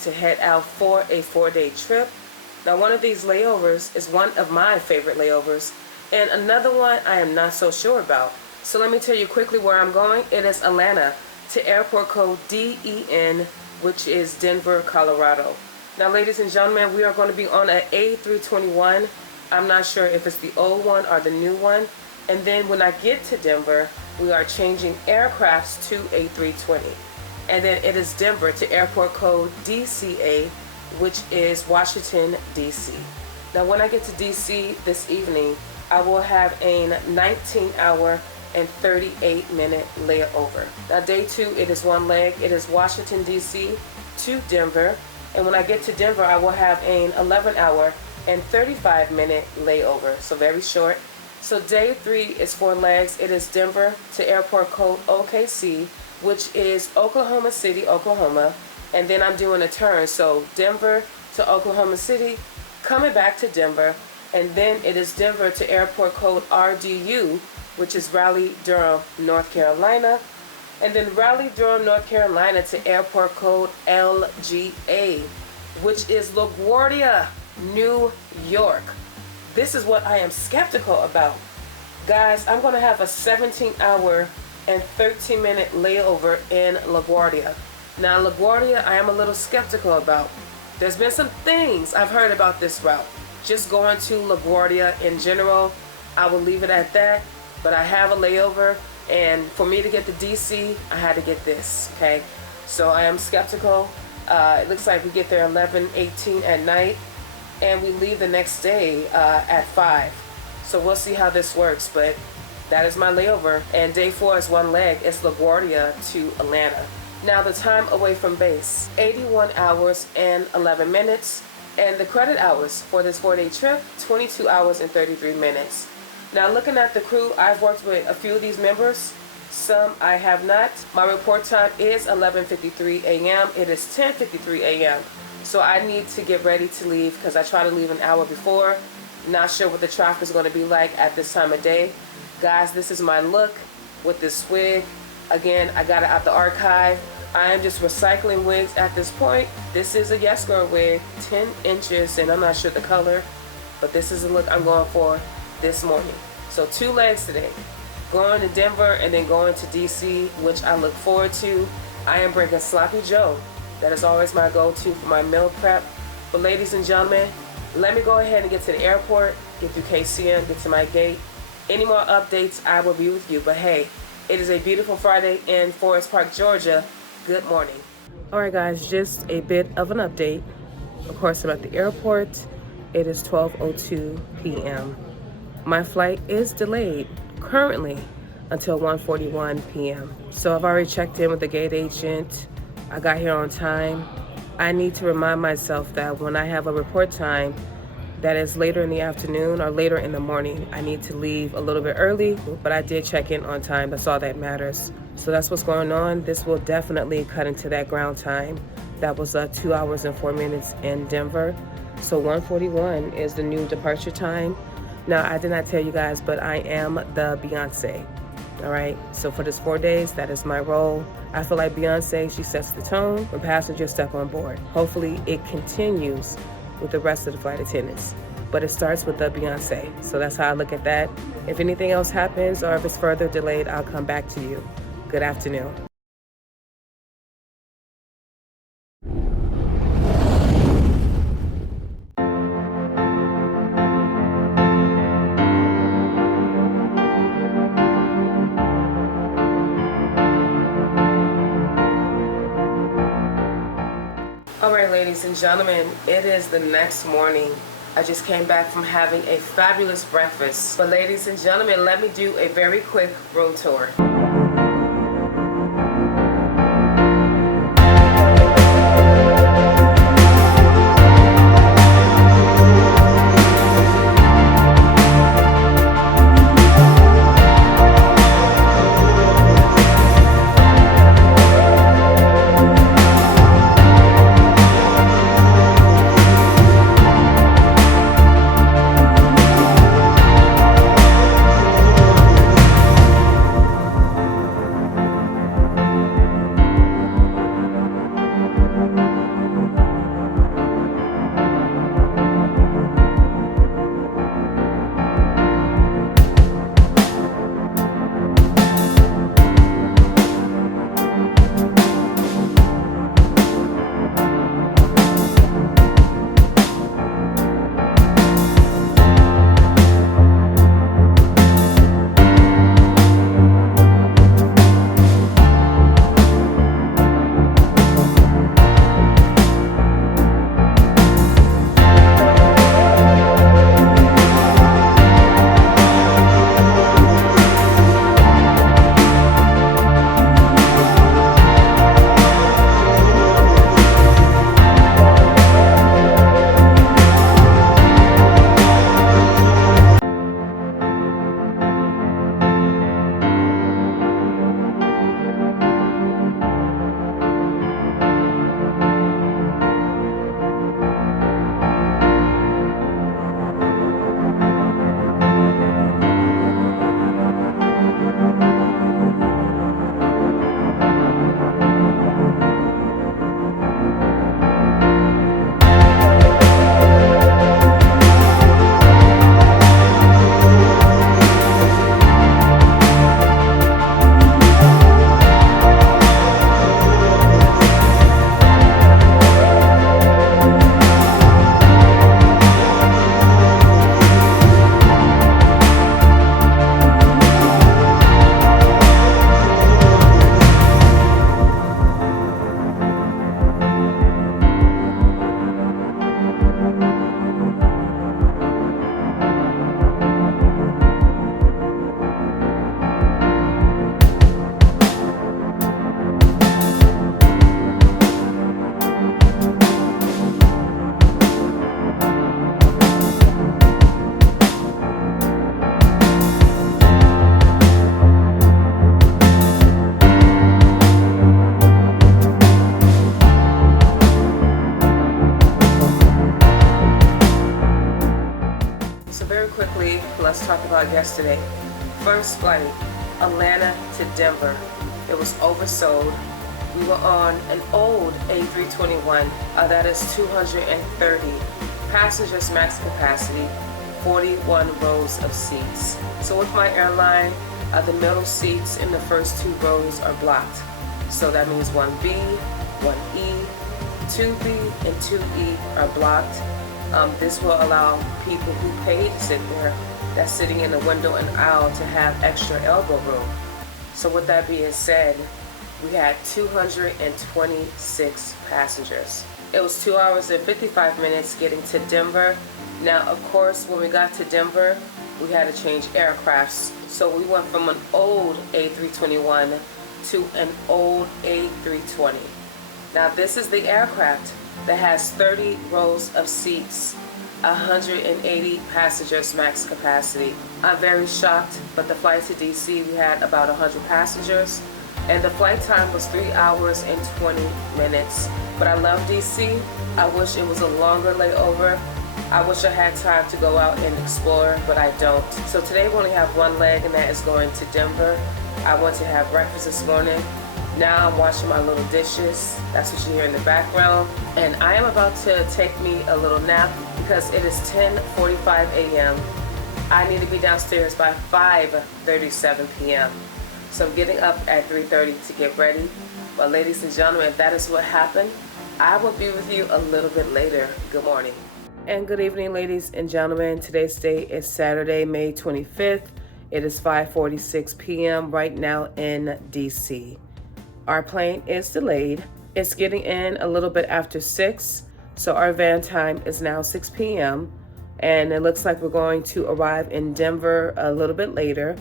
to head out for a 4-day trip. Now one of these layovers is one of my favorite layovers, and another one I am not so sure about. So let me tell you quickly where I'm going. It is Atlanta to airport code DEN, which is Denver, Colorado. Now ladies and gentlemen, we are going to be on an A321. I'm not sure if it's the old one or the new one. And then when I get to Denver, we are changing aircrafts to A320. And then it is Denver to airport code DCA, which is Washington, D.C. Now when I get to D.C. this evening, I will have a 19-hour and 38-minute layover. Now day 2, it is one leg. It is Washington, D.C. to Denver. And when I get to Denver, I will have an 11-hour and 35-minute layover, so very short. So day 3 is 4 legs. It is Denver to airport code OKC, which is Oklahoma City, Oklahoma. And then I'm doing a turn, so Denver to Oklahoma City, coming back to Denver. And then it is Denver to airport code RDU, which is Raleigh-Durham, North Carolina. And then Raleigh-Durham, North Carolina to airport code LGA, which is LaGuardia, New York. This is what I am skeptical about. Guys, I'm going to have a 17-hour and 13-minute layover in LaGuardia. Now, LaGuardia, I am a little skeptical about. There's been some things I've heard about this route. Just going to LaGuardia in general, I will leave it at that. But I have a layover, and for me to get to DC, I had to get this, okay? So I am skeptical. It looks like we get there 11:18 at night, and we leave the next day at 5. So we'll see how this works, but that is my layover. And day 4 is one leg. It's LaGuardia to Atlanta. Now the time away from base, 81 hours and 11 minutes. And the credit hours for this 4-day trip, 22 hours and 33 minutes. Now looking at the crew, I've worked with a few of these members. Some I have not. My report time is 11:53 a.m. It is 10:53 a.m. So I need to get ready to leave because I try to leave an hour before. Not sure what the traffic is going to be like at this time of day. Guys, this is my look with this wig. Again, I got it out the archive. I am just recycling wigs at this point. This is a Yes Girl wig, 10 inches, and I'm not sure the color, but this is the look I'm going for this morning. So 2 legs today. Going to Denver and then going to DC, which I look forward to. I am bringing Sloppy Joe. That is always my go-to for my meal prep. But ladies and gentlemen, let me go ahead and get to the airport, get through KCM, get to my gate. Any more updates, I will be with you. But hey, it is a beautiful Friday in Forest Park, Georgia. Good morning. All right, guys, just a bit of an update. Of course, I'm at the airport. It is 12:02 p.m. My flight is delayed currently until 1:41 p.m. So I've already checked in with the gate agent. I got here on time. I need to remind myself that when I have a report time that is later in the afternoon or later in the morning, I need to leave a little bit early, but I did check in on time. That's all that matters. So that's what's going on. This will definitely cut into that ground time. That was 2 hours and 4 minutes in Denver. So 1:41 is the new departure time. Now, I did not tell you guys, but I am the Beyonce. All right, so for this 4 days, that is my role. I feel like Beyonce, she sets the tone when passengers step on board. Hopefully it continues with the rest of the flight attendants, but it starts with the Beyonce. So that's how I look at that. If anything else happens or if it's further delayed, I'll come back to you. Good afternoon. All right, ladies and gentlemen, it is the next morning. I just came back from having a fabulous breakfast. But ladies and gentlemen, let me do a very quick room tour. very quickly, let's talk about yesterday. First flight, Atlanta to Denver. It was oversold. We were on an old A321, that is 230 passengers max capacity, 41 rows of seats. So with my airline, the middle seats in the first 2 rows are blocked. So that means 1B, 1E, 2B, and 2E are blocked. This will allow people who pay to sit there, that's sitting in the window and aisle, to have extra elbow room. So with that being said, we had 226 passengers. It was 2 hours and 55 minutes getting to Denver. Now, of course, when we got to Denver, we had to change aircrafts. So we went from an old A321 to an old A320. Now, this is the aircraft that has 30 rows of seats, 180 passengers max capacity. I'm very shocked, but the flight to DC, we had about 100 passengers, and the flight time was 3 hours and 20 minutes. But I love DC. I wish it was a longer layover. I wish I had time to go out and explore, but I don't. So today we only have one leg, and that is going to Denver. I went to have breakfast this morning. Now I'm washing my little dishes. That's what you hear in the background. And I am about to take me a little nap because it is 10:45 a.m. I need to be downstairs by 5:37 p.m. So I'm getting up at 3:30 to get ready. But ladies and gentlemen, that is what happened. I will be with you a little bit later. Good morning. And good evening, ladies and gentlemen. Today's date is Saturday, May 25th. It is 5:46 p.m. right now in DC. Our plane is delayed. It's getting in a little bit after 6, so our van time is now 6 p.m. And it looks like we're going to arrive in Denver a little bit later.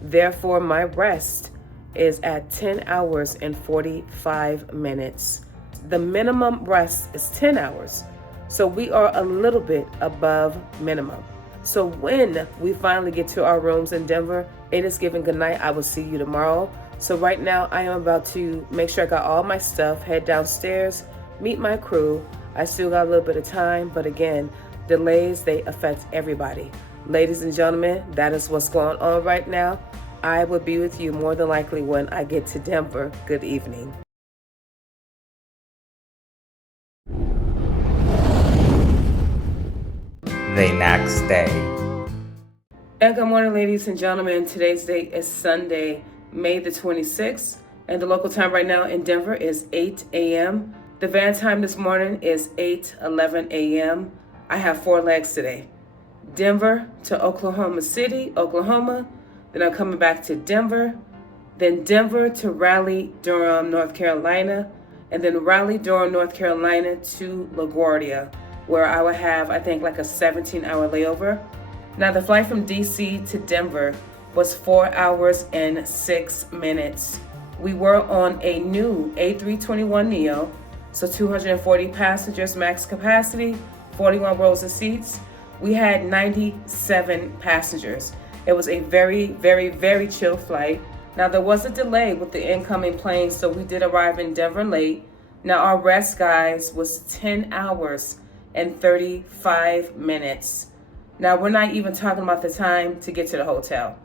Therefore, my rest is at 10 hours and 45 minutes. The minimum rest is 10 hours. So we are a little bit above minimum. So when we finally get to our rooms in Denver, it is giving good night. I will see you tomorrow. So right now I am about to make sure I got all my stuff, head downstairs, meet my crew. I still got a little bit of time, but again, delays, they affect everybody. Ladies and gentlemen, that is what's going on right now. I will be with you more than likely when I get to Denver. Good evening. The next day. And good morning, ladies and gentlemen. Today's date is Sunday, May the 26th, and the local time right now in Denver is 8 a.m. The van time this morning is 8:11 a.m. I have 4 legs today. Denver to Oklahoma City, Oklahoma. Then I'm coming back to Denver. Then Denver to Raleigh-Durham, North Carolina. And then Raleigh-Durham, North Carolina to LaGuardia, where I will have, I think, like a 17-hour layover. Now, the flight from DC to Denver was 4 hours and 6 minutes. We were on a new A321neo, so 240 passengers max capacity, 41 rows of seats. We had 97 passengers. It was a very, very, very chill flight. Now, there was a delay with the incoming plane, so we did arrive in Denver late. Now, our rest, guys, was 10 hours and 35 minutes. Now, we're not even talking about the time to get to the hotel,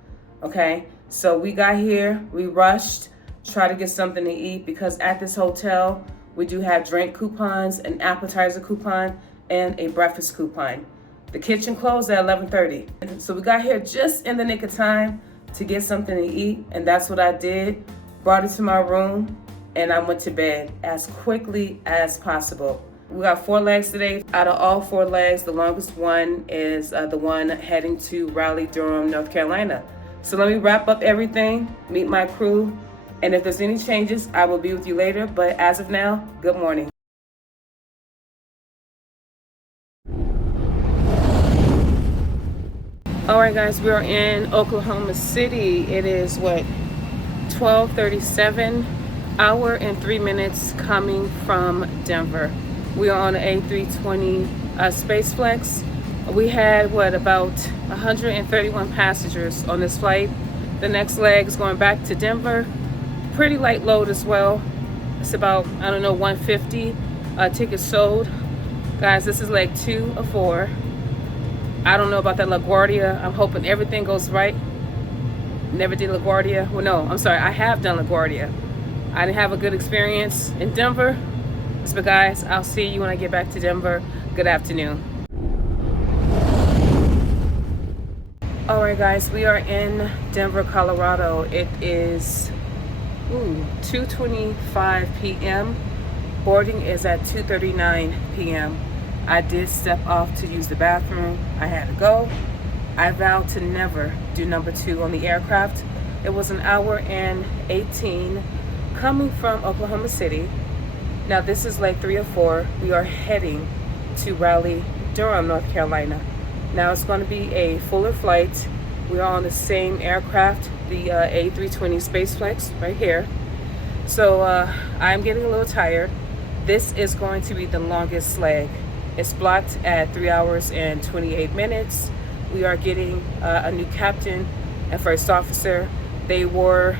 okay? So we got here, we rushed, tried to get something to eat because at this hotel, we do have drink coupons, an appetizer coupon, and a breakfast coupon. The kitchen closed at 11:30. So we got here just in the nick of time to get something to eat, and that's what I did. Brought it to my room, and I went to bed as quickly as possible. We got 4 legs today. Out of all 4 legs, the longest one is the one heading to Raleigh-Durham, North Carolina. So let me wrap up everything, meet my crew, and if there's any changes, I will be with you later. But as of now, good morning. All right, guys, we are in Oklahoma City. It is, 12:37, hour and 3 minutes coming from Denver. We are on an A320 SpaceFlex. We had, about 131 passengers on this flight. The next leg is going back to Denver. Pretty light load as well. It's about, 150 tickets sold. Guys, this is leg 2 of 4. I don't know about that LaGuardia. I'm hoping everything goes right. Never did LaGuardia. Well, no, I'm sorry. I have done LaGuardia. I didn't have a good experience in Denver. So guys, I'll see you when I get back to Denver. Good afternoon. All right, guys, we are in Denver, Colorado. It is 2:25 p.m. Boarding is at 2:39 p.m. I did step off to use the bathroom. I had to go. I vowed to never do number 2 on the aircraft. It was an hour and 18 coming from Oklahoma City. Now this is like 3 or 4. We are heading to Raleigh, Durham, North Carolina. Now it's going to be a fuller flight. We are on the same aircraft, the A320 SpaceFlex right here. So I'm getting a little tired. This is going to be the longest leg. It's blocked at 3 hours and 28 minutes. We are getting a new captain and first officer. They are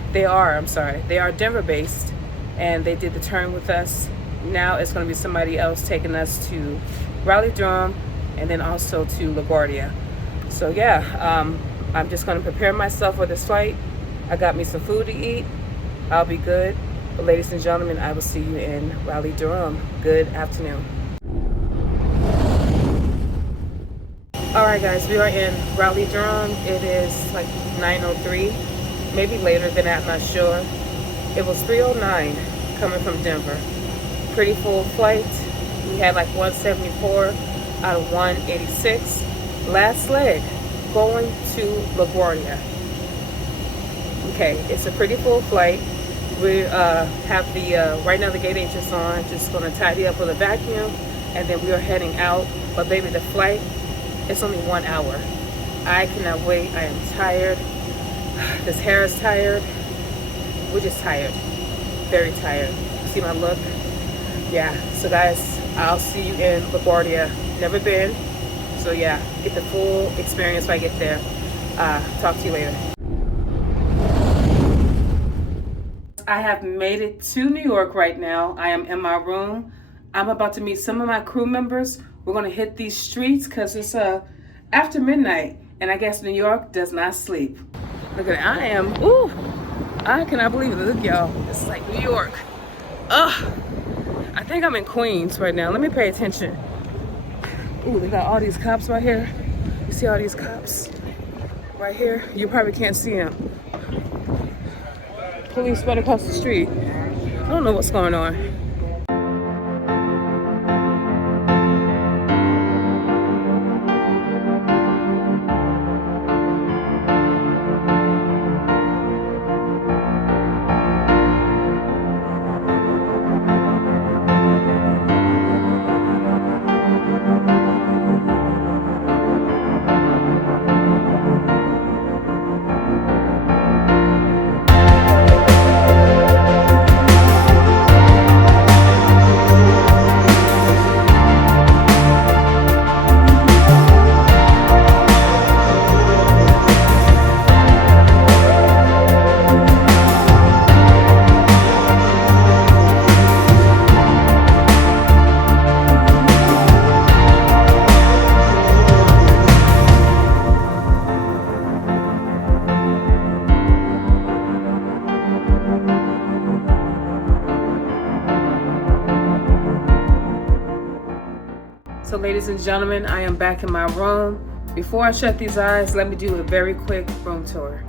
Denver based, and they did the turn with us. Now it's going to be somebody else taking us to Raleigh, Durham, and then also to LaGuardia. So yeah, I'm just going to prepare myself for this flight. I got me some food to eat. I'll be good. But ladies and gentlemen, I will see you in Raleigh, Durham. Good afternoon. All right, guys, we are in Raleigh, Durham. It is like 9:03, maybe later than that, I'm not sure. It was 3:09 coming from Denver. Pretty full flight. We had like 174 out of 186. Last leg, going to LaGuardia. Okay, it's a pretty full flight. We have the, right now the gate agent's on, just gonna tidy up with a vacuum, and then we are heading out. But baby, the flight, it's only 1 hour. I cannot wait. I am tired. This hair is tired. We're just tired. Very tired. See my look? Yeah. So guys, I'll see you in LaGuardia. Never been. So yeah, get the full experience when I get there. Talk to you later. I have made it to New York right now. I am in my room. I'm about to meet some of my crew members. We're gonna hit these streets because it's after midnight, and I guess New York does not sleep. Look at it. I cannot believe it. Look, y'all. This is like New York. I think I'm in Queens right now. Let me pay attention. Ooh, they got all these cops right here. You see all these cops right here? You probably can't see them. Police right across the street. I don't know what's going on. So ladies and gentlemen, I am back in my room. Before I shut these eyes, let me do a very quick room tour.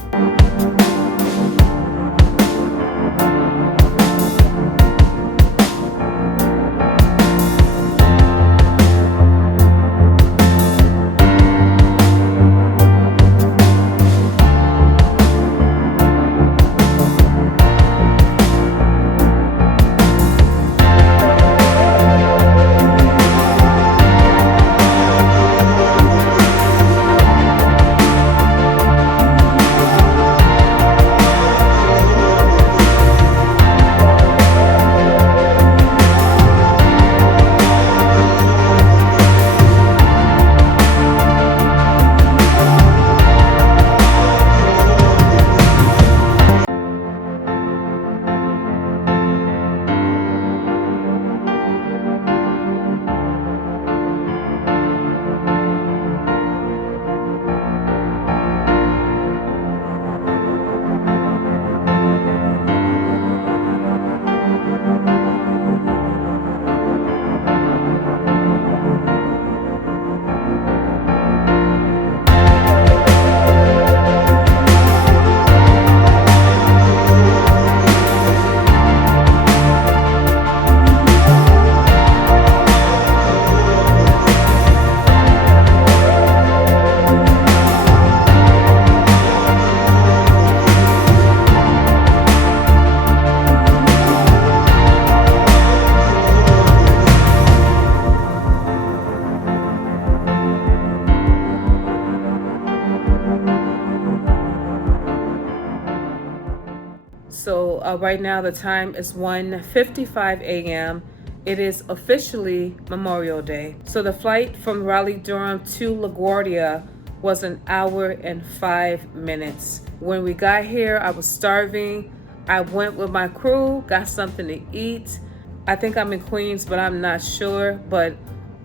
right now the time is 1:55 a.m. It is officially Memorial Day. So the flight from Raleigh-Durham to LaGuardia was an hour and 5 minutes. When we got here, I was starving. I went with my crew, got something to eat. I think I'm in Queens, but I'm not sure. But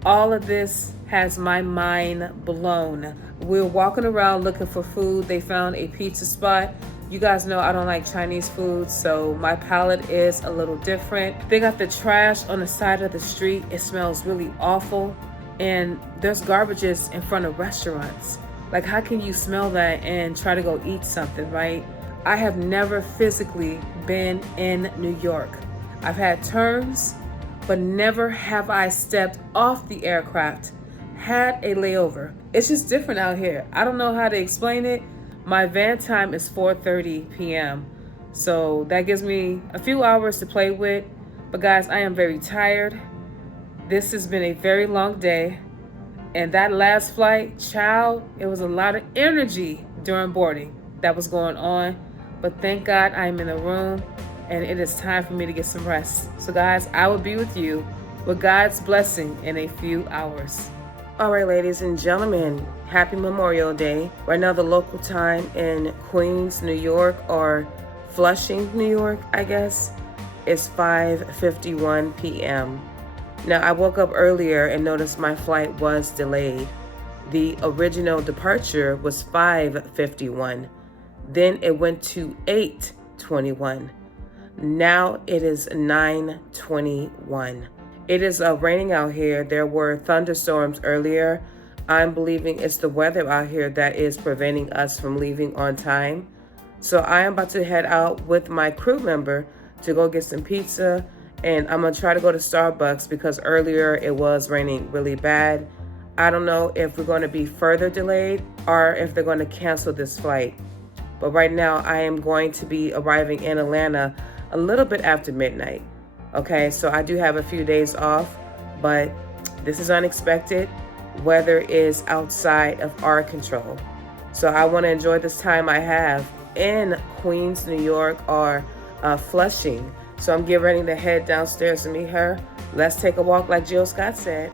all of this has my mind blown. We're walking around looking for food. They found a pizza spot. You guys know I don't like Chinese food, so my palate is a little different. They got the trash on the side of the street. It smells really awful. And there's garbages in front of restaurants. Like, how can you smell that and try to go eat something, right? I have never physically been in New York. I've had turns, but never have I stepped off the aircraft, had a layover. It's just different out here. I don't know how to explain it. My van time is 4:30 p.m. So that gives me a few hours to play with. But guys, I am very tired. This has been a very long day. And that last flight, child, it was a lot of energy during boarding that was going on. But thank God I'm in the room and it is time for me to get some rest. So guys, I will be with you with God's blessing in a few hours. All right, ladies and gentlemen, happy Memorial Day. Right now, the local time in Queens, New York, or Flushing, New York, I guess, is 5:51 p.m. Now, I woke up earlier and noticed my flight was delayed. The original departure was 5:51. Then it went to 8:21. Now it is 9:21. It is raining out here. There were thunderstorms earlier. I'm believing it's the weather out here that is preventing us from leaving on time. So I am about to head out with my crew member to go get some pizza. And I'm going to try to go to Starbucks because earlier it was raining really bad. I don't know if we're going to be further delayed or if they're going to cancel this flight. But right now I am going to be arriving in Atlanta a little bit after midnight. Okay, so I do have a few days off, but this is unexpected. Weather is outside of our control. So I want to enjoy this time I have in Queens, New York, or Flushing. So I'm getting ready to head downstairs to meet her. Let's take a walk like Jill Scott said.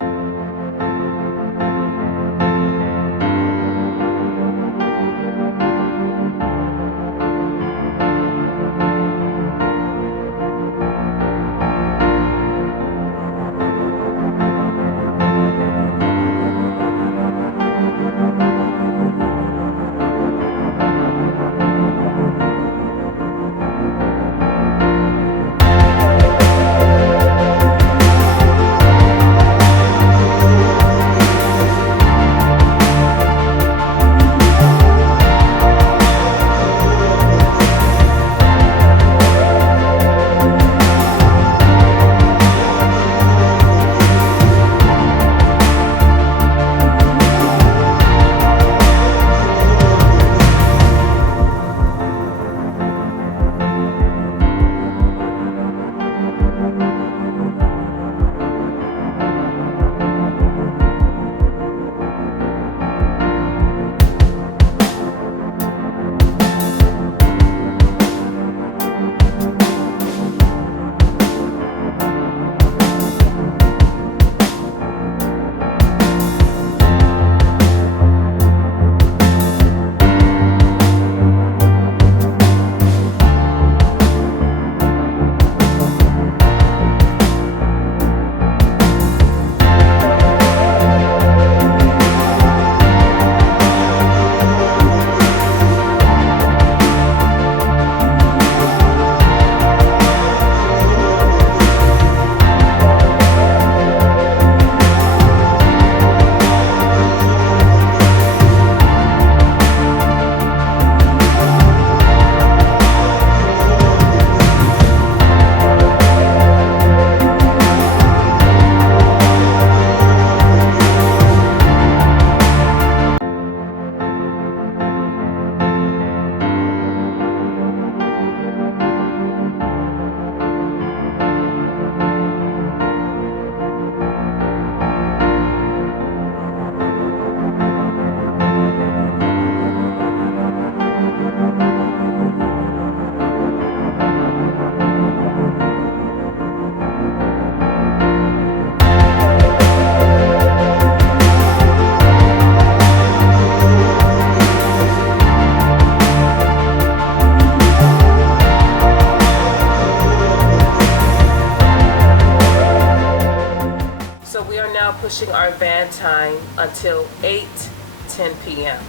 until 8:10 p.m.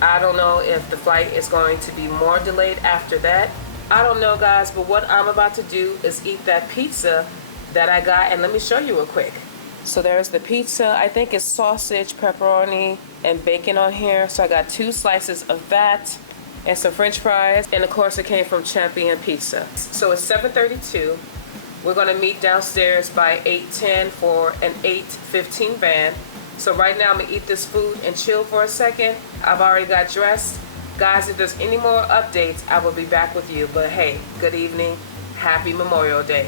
I don't know if the flight is going to be more delayed after that. I don't know, guys, but what I'm about to do is eat that pizza that I got, and let me show you real quick. So there's the pizza. I think it's sausage, pepperoni, and bacon on here. So I got 2 slices of that and some french fries, and of course it came from Champion Pizza. So it's 7:32. We're gonna meet downstairs by 8:10 for an 8:15 van. So right now I'm gonna eat this food and chill for a second. I've already got dressed. Guys, if there's any more updates, I will be back with you. But hey, good evening. Happy Memorial Day.